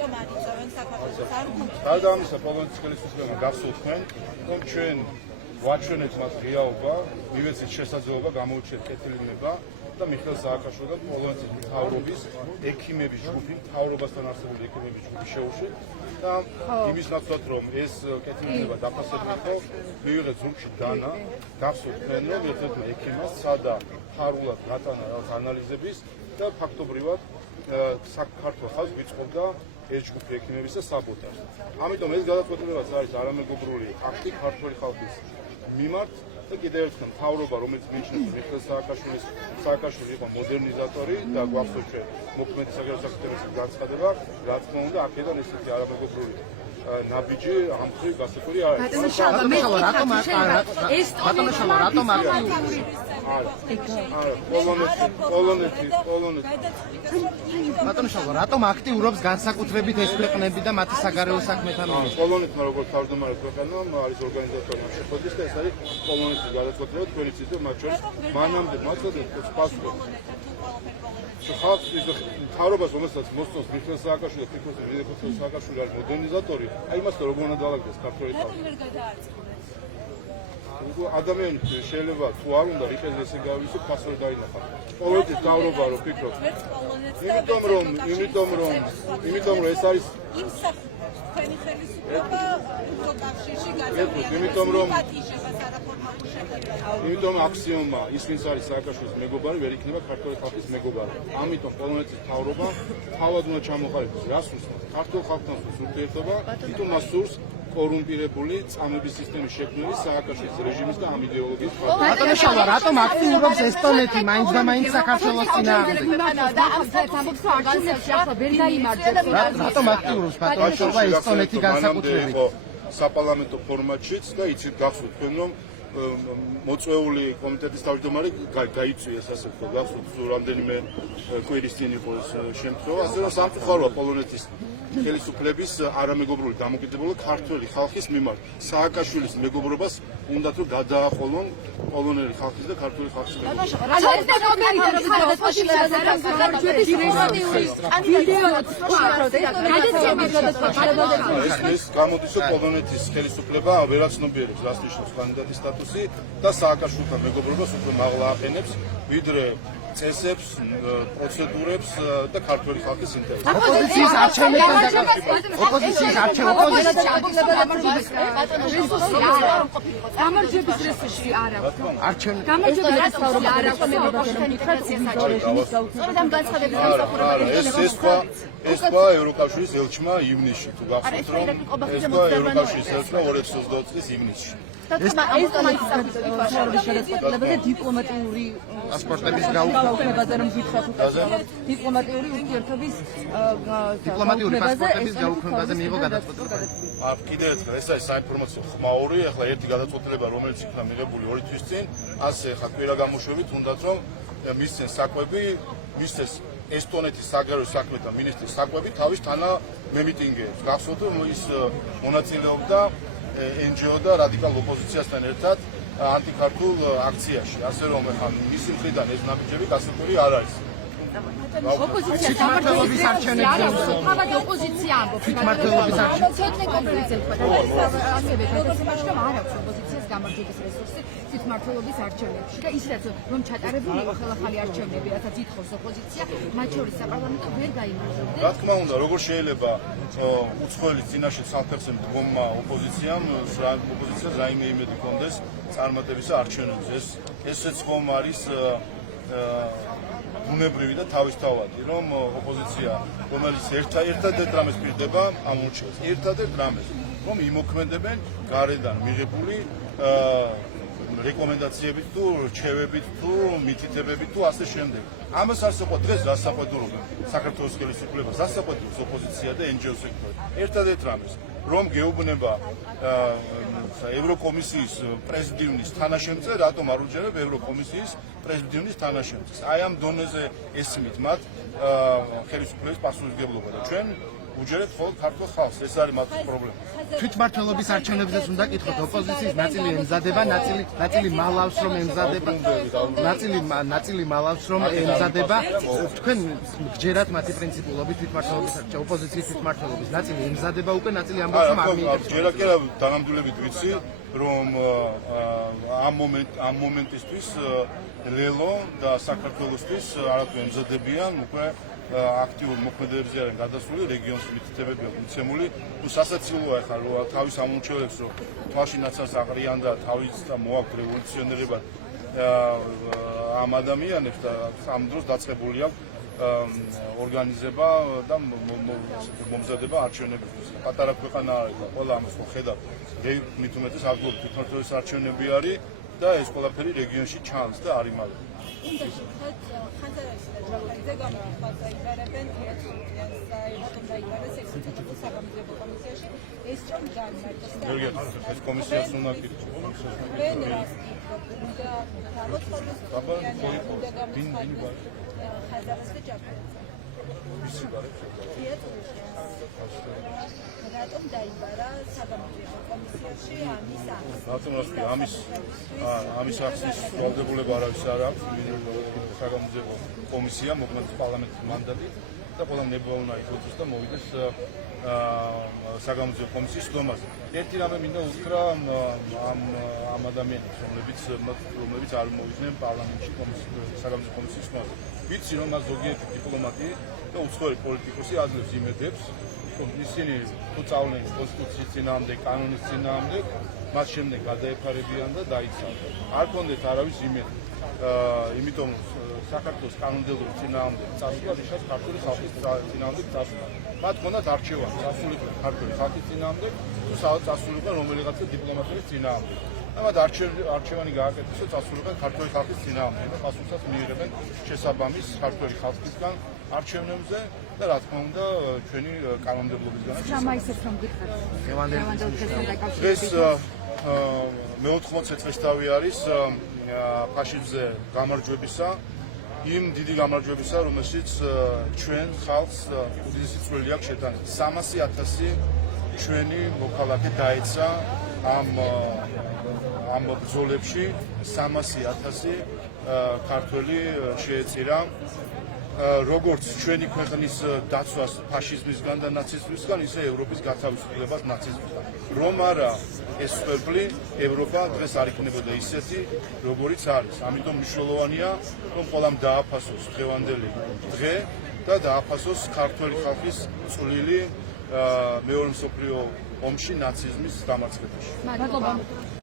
ამიტომ არიწევენ საქართველოს არ უნდა. გარდა ამისა, პოლონეთის ხელისუფლებამ გახსოვთ თქვენ, რომ ჩვენ ვაჩვენეთ მათ ღიაობა, მივეცეთ შესაძლებლობა გამოუჩეთ კეთილმება და მიხეილ სააკაშვილთან პოლონეთის მთავრობის ექიმების ჯგუფი, მთავრობასთან არსებული ექიმების ჯგუფი შეუშვით და იმის ნაცვლად რომ ეს კეთილმება დაფასებულიყო, მივიღეთ ზურგში დანა, გახსოვთ თქვენ რომ ერთ-ერთმა ექიმას სცადა ფარულად გატანა რაღაც ანალიზების და ფაქტობრივად საქართველოს ხალხს ვიწყობდა ეს ჯგუფი ექიმებისა საბოტაჟს. ამიტომ ეს გადაწყვეტილებაც არის არამეგობრული აქტი ქართველი ხალხის მიმართ და კიდევ ერთხელ მთავრობა, რომელიც მიიჩნევს მიხეილ სააკაშვილი იყო მოდერნიზატორი და გვახსოვთ ჩვენ მოქმედი საგარეო საქმეების განცხადება, რა თქმა უნდა, აქედან ესეთი არამეგობრული ნაბიჯი ამხრივ გასაგები არ არის. რატომ აქტიურობს განსაკუთრებით ეს ქვეყნები და მათი საგარეო საქმეთა მინისტრი? პოლონეთმა როგორც თავმჯდომარე ქვეყანამ არის ორგანიზატორი ამ შეხვედრის და ეს არის პოლონეთის გადაწყვეტილება თქვენი ცით მათ შორის მანამდე მაწოდეთ პასუხი. ხალხის მთავრობას რომელსაც მოსწონს მიხეილ სააკაშვილი და ფიქრობს რომ მიხეილ სააკაშვილი არის მოდერნიზატორი, აი იმასთან როგორ უნდა დაალაგდეს ქართველი ხალხი. ადამიანი შეიძლება თუ არ უნდა იყენოს ესე გავისო ფასური დაინახა. პოლონეთის მთავრობა რო ფიქრობს. იმიტომ რომ ეს არის თქვენი ხელისუფლება უფრო კავშირში გადავიდა. იმიტომ აქსიომა ის ვინც არის სააკაშვილის მეგობარი ვერ იქნება ქართული ხალხის მეგობარი. ამიტომ პოლონეთის მთავრობა თავად უნდა ჩამოყალიბოს რას უსმენს ქართულ ხალხთან ურთიერთობა, თვითონ მას სურს კორუმპირებული წამების სისტემის შექმნილი სააკაშვილის რეჟიმის და ამ იდეოლოგიის ბატონო, რატომ აქტიურობს ესტონეთი მაინც და მაინც საქართველოს წინააღმდეგ? რატომ აქტიურობს ბატონო ესტონეთი განსაკუთრებით? საპარლამენტო ფორმატშიც და იცით გახსოვთ თქვენ რომ მოწვეული კომიტეტის თავმჯდომარე გაიწვიეს ასე ვთქვათ, გახსოვთ რამდენიმე კვირის წინ იყო ეს შემთხვევა, ასე რომ სამწუხაროა პოლონეთის ხელისუფლების არამეგობრული დამოკიდებულება ქართველი ხალხის მიმართ. სააკაშვილის მეგობრობას უნდათ რომ გადააყოლონ პოლონელი ხალხის და ქართული ხალხის მეგობრობა. ეს გამოდის რომ პოლონეთის ხელისუფლება ვერაცნობიერებს რას ნიშნავს კანდიდატის სტატუსი და სააკაშვილთან მეგობრობას უფრო მაღლა აყენებს ვიდრე წესებს, პროცედურებს და ქართველი ხალხის ინტერესებს. ოპოზიციის არჩევნებთან დაკავშირებით. ოპოზიციის გამარჯვების რესურსი არ აქვს. არჩევნები. გამარჯვების რესურსი არ აქვს. ეს ყვა ევროკავშირის ელჩმა ივნისში თუ გახსოვთ რომ ეს ყვა ევროკავშირის ელჩმა 2022 წლის ივნისში. დიპლომატიური პასპორტების გაუქმებაზე რომ გითხრათ უკაცრავად დიპლომატიური ურთიერთობის დიპლომატიური პასპორტების გაუქმებაზე მიიღო გადაწყვეტილება. კიდევ ერთხელ ეს არის საინფორმაციო ხმაური, ახლა ერთი გადაწყვეტილება რომელიც იქნა მიღებული 2 თვის წინ, ასე ხა კვირა გამოშვებით უნდათ რომ მისცენ საკვები, მისცეს ესტონეთის საგარეო საქმეთა მინისტრის საკვები თავის თანამემიტინგეებს. გახსოვთ რომ ის მონაწილეობდა NGO და რადიკალ ოპოზიციასთან ერთად ანტიქართულ აქციაში, ასე რომ ახლა მისი მხრიდან ეს ნაბიჯები გასაგები არ არის. ოპოზიცია თვითმმართველობის არჩევნებზე თავად ოპოზიცია ამბობს. თვითმმართველობის არჩევნებზე ცოტნე კონფერენცია თქვა და ასევე გადაცემაში რომ არ აქვს ოპოზიციას გამარჯვების რესურსი თვითმმართველობის არჩევნებში და ისედაც რომ ჩატარებული იყო ხელახალი არჩევნები, რასაც ითხოვს ოპოზიცია, მათ შორის საპარლამენტო ვერ გაიმარჯვებდნენ. რა თქმა უნდა, როგორ შეიძლება უცხოელი წინაშე სამფეხზე მდგომმა ოპოზიციამ რაიმე იმედი კონდეს წარმატებისა არჩევნებზე. ესეც ხომ არის ბუნებრივი და თავისთავადი, რომ ოპოზიცია, რომელიც ერთადერთ რამეს პირდება ამ ურჩევნს, ერთადერთ რამეს, რომ იმოქმედებენ გარედან მიღებული რეკომენდაციებით თუ რჩევებით თუ მითითებებით თუ ასე შემდეგ. ამას არსებობს დღეს რას საყვედურობენ საქართველოს ხელისუფლებას, რას საყვედურობს ოპოზიცია და NGO სექტორი. ერთადერთ რამეს, რომ გეუბნება ევროკომისიის პრეზიდიუმის თანაშემწე, რატომ არ უჯერებ ევროკომისიის პრეზიდიუმის თანაშემწეს. აი ამ დონეზე ესმით მათ ხელისუფლების პასუხისმგებლობა და ჩვენ უჯერებთ მხოლოდ ქართულ ხალხს. ეს არის მათი პრობლემა. თვითმმართველობის არჩევნებზეც უნდა კითხოთ, ოპოზიციის ნაწილი ემზადება, ნაწილი მალავს რომ ემზადება, ნაწილი მალავს რომ ემზადება. თქვენ გჯერათ მათი პრინციპულობით თვითმმართველობის ოპოზიციის თვითმმართველობის ნაწილი ემზადება უკვე, ნაწილი ამბობს რომ არ მიიღებს. ჯერა კი დანამდვილებით ვიცი, რომ ამ მომენტისთვის ლელო და საქართველოსთვის არათუ ემზადებიან უკვე აქტიურ მოქმედებებზე არიან გადასული, რეგიონის მითითებები აქვს მიცემული. სასაცილოა ახლა რომ თავის ამომრჩევლებს რომ თვალში ნაცავს აყრიან და თავის და მოაქვთ რევოლუციონერებად ამ ადამიანებს და ამ დროს დაწყებული აქვს ორგანიზება და მომზადება არჩევნებისთვის. პატარა ქვეყანა არის და ყველა ამას ხედავთ. მით უმეტეს ადგილობრივ თვითმმართველობის არჩევნები არის და ეს ყველაფერი რეგიონში ჩანს და არ იმალება. უნდა შევხვდეთ ხანძარაში და ტრაპეზზე გამოიხვალ დაიბარებენ თეატრიან საერთოდ დაიბარეს ექსპერტული საგამოძიებო კომისიაში ეს რომ განმარტოს და ეს კომისიას უნდა კითხო. ვენერას უნდა გამოცხადოს უნდა გამოცხადოს ხანძარას და ჭაპელს ვისი გარეთ? რატომ დაიბარა საგამოძიებო კომისიაში ამის ახსნის ვალდებულება არავის არ აქვს. საგამოძიებო კომისია მოქმედებს პარლამენტის მანდატით და ყველა ნება უნდა იკოწოს და მოვიდეს საგამოძიებო კომისიის დომაზე. ერთი რამე მინდა უთხრა ამ ადამიანებს, რომლებიც არ მოვიდნენ პარლამენტში საგამოძიებო კომისიის დომაზე. ვიცი რომ მას ზოგიერთი დიპლომატი და უცხოელი პოლიტიკოსი აძლევს იმედებს, რომ ისინი თუ წავლენ კონსტიტუციის წინააღმდეგ, კანონის წინააღმდეგ, მათ შემდეგ გადაეფარებიან და დაიცავენ. არ კონდეთ არავის იმედი. იმიტომ საქართველოს კანონმდებლობის წინააღმდეგ წასვლა, რითაც ქართული ხალხის წინააღმდეგ წასვლა. მათ ჰქონდათ არჩევანი, წასულიყო ქართული ხალხის წინააღმდეგ, თუ წასულიყო რომელიღაცა დიპლომატების წინააღმდეგ. ამათ არჩევანი გააკეთეს და წასულიყო ქართული ხალხის წინააღმდეგ და პასუხსაც მიიღებენ შესაბამის ქართული ხალხისგან არჩევნებზე და რა თქმა უნდა ჩვენი კანონმდებლობისგანაც. სამაისებს რომ გითხრათ. დღეს მე-80 წელიწადი არის ფაშიზმზე გამარჯვებისა, იმ დიდი გამარჯვებისა, რომელშიც ჩვენ ხალხს უდიდესი წვლილი აქვს შეტანილი. 300,000 ჩვენი მოქალაქე დაეცა ამ ბრძოლებში, 300,000 ქართველი შეეწირა. როგორც ჩვენი ქვეყნის დაცვას ფაშიზმისგან და ნაციზმისგან, ისე ევროპის გათავისუფლებას ნაციზმისგან. რომ არა ეს ყველაფერი, ევროპა დღეს არ იქნებოდა ისეთი, როგორიც არის. ამიტომ მნიშვნელოვანია, რომ ყველამ დააფასოს დღევანდელი დღე და დააფასოს ქართველი ხალხის წვლილი მეორე მსოფლიო ომში ნაციზმის დამარცხებაში. მადლობა.